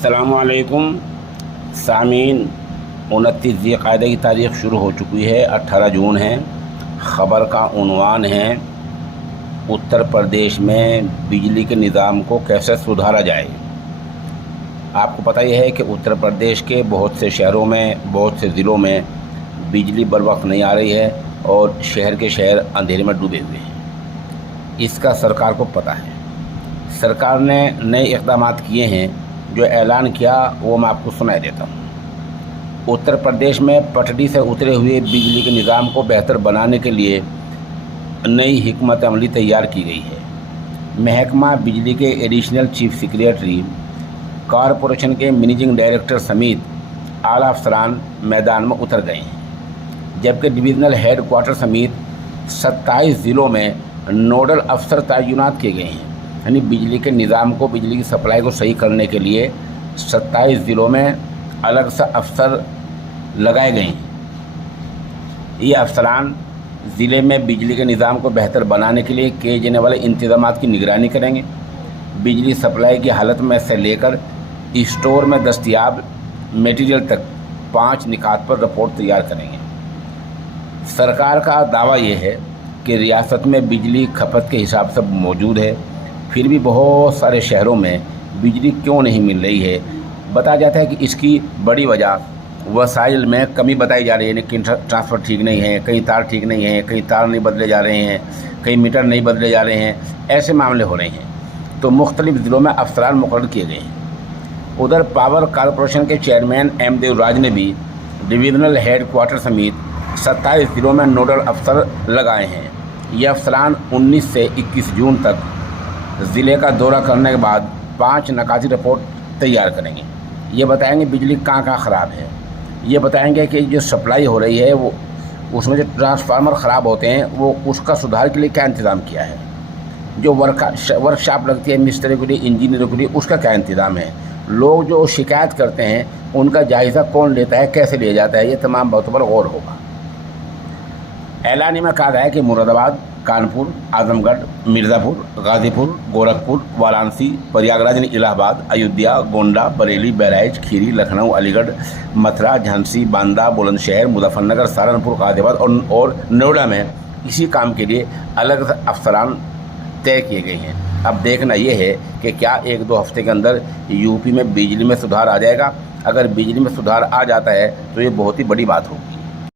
अस्सलामुअलैकुम सामीन। 29 ज़िलक़ादा की तारीख़ शुरू हो चुकी है, 18 जून है। ख़बर का उन्वान है उत्तर प्रदेश में बिजली के निज़ाम को कैसे सुधारा जाए। आपको पता ही है कि उत्तर प्रदेश के बहुत से शहरों में, बहुत से ज़िलों में बिजली बर वक्त नहीं आ रही है और शहर के शहर अंधेरे में डूबे हुए हैं। इसका सरकार को पता है। सरकार ने नए इक़दाम किए हैं, जो ऐलान किया वो मैं आपको सुनाई देता हूँ। उत्तर प्रदेश में पटड़ी से उतरे हुए बिजली के निज़ाम को बेहतर बनाने के लिए नई हिकमत अमली तैयार की गई है। महकमा बिजली के एडिशनल चीफ सेक्रेटरी, कॉरपोरेशन के मैनेजिंग डायरेक्टर समेत आला अफसरान मैदान में उतर गए हैं, जबकि डिवीज़नल हेड क्वार्टर समेत 27 ज़िलों में नोडल अफसर तैनात किए गए हैं। यानी बिजली के निज़ाम को, बिजली की सप्लाई को सही करने के लिए 27 ज़िलों में अलग से अफसर लगाए गए हैं। ये अफसरान ज़िले में बिजली के निज़ाम को बेहतर बनाने के लिए किए जाने वाले इंतजाम की निगरानी करेंगे। बिजली सप्लाई की हालत में से लेकर स्टोर में दस्तयाब मटेरियल तक 5 निकात पर रिपोर्ट तैयार करेंगे। सरकार का दावा ये है कि रियासत में बिजली खपत के हिसाब से मौजूद है, फिर भी बहुत सारे शहरों में बिजली क्यों नहीं मिल रही है। बताया जाता है कि इसकी बड़ी वजह वसाइल में कमी बताई जा रही है। कहीं ट्रांसफ़र ठीक नहीं है, कहीं तार ठीक नहीं है, कहीं तार नहीं बदले जा रहे हैं, कहीं मीटर नहीं बदले जा रहे हैं, ऐसे मामले हो रहे हैं। तो मुख्तलिफ़ ज़िलों में अफसरान मुकर्रर किए गए हैं। उधर पावर कॉरपोरेशन के चेयरमैन एम देवराज ने भी डिवीज़नल हेड क्वार्टर समेत 27 ज़िलों में नोडल अफसर लगाए हैं। ये अफसरान 19 से 21 जून तक ज़िले का दौरा करने के बाद 5 नकाती रिपोर्ट तैयार करेंगे। ये बताएंगे बिजली कहाँ कहाँ ख़राब है। ये बताएंगे कि जो सप्लाई हो रही है वो उसमें जो ट्रांसफार्मर ख़राब होते हैं वो उसका सुधार के लिए क्या इंतज़ाम किया है। जो वर्कशॉप लगती है मिस्त्री के लिए, इंजीनियरों के लिए, उसका क्या इंतज़ाम है। लोग जो शिकायत करते हैं उनका जायज़ा कौन लेता है, कैसे लिया जाता है, ये तमाम बातों पर गौर होगा। ऐलान में कहा गया है कि मुरादाबाद, कानपुर, आजमगढ़, मिर्ज़ापुर, गाज़ीपुर, गोरखपुर, वाराणसी, प्रयागराज इलाहाबाद, अयोध्या, गोंडा, बरेली, बहराइच, खीरी, लखनऊ, अलीगढ़, मथुरा, झांसी, बांदा, बुलंदशहर, मुजफ्फरनगर, सहारनपुर, गाज़ियाबाद और नोएडा में इसी काम के लिए अलग अफसरान तय किए गए हैं। अब देखना ये है कि क्या 1-2 हफ्ते के अंदर यूपी में बिजली में सुधार आ जाएगा। अगर बिजली में सुधार आ जाता है तो ये बहुत ही बड़ी बात होगी।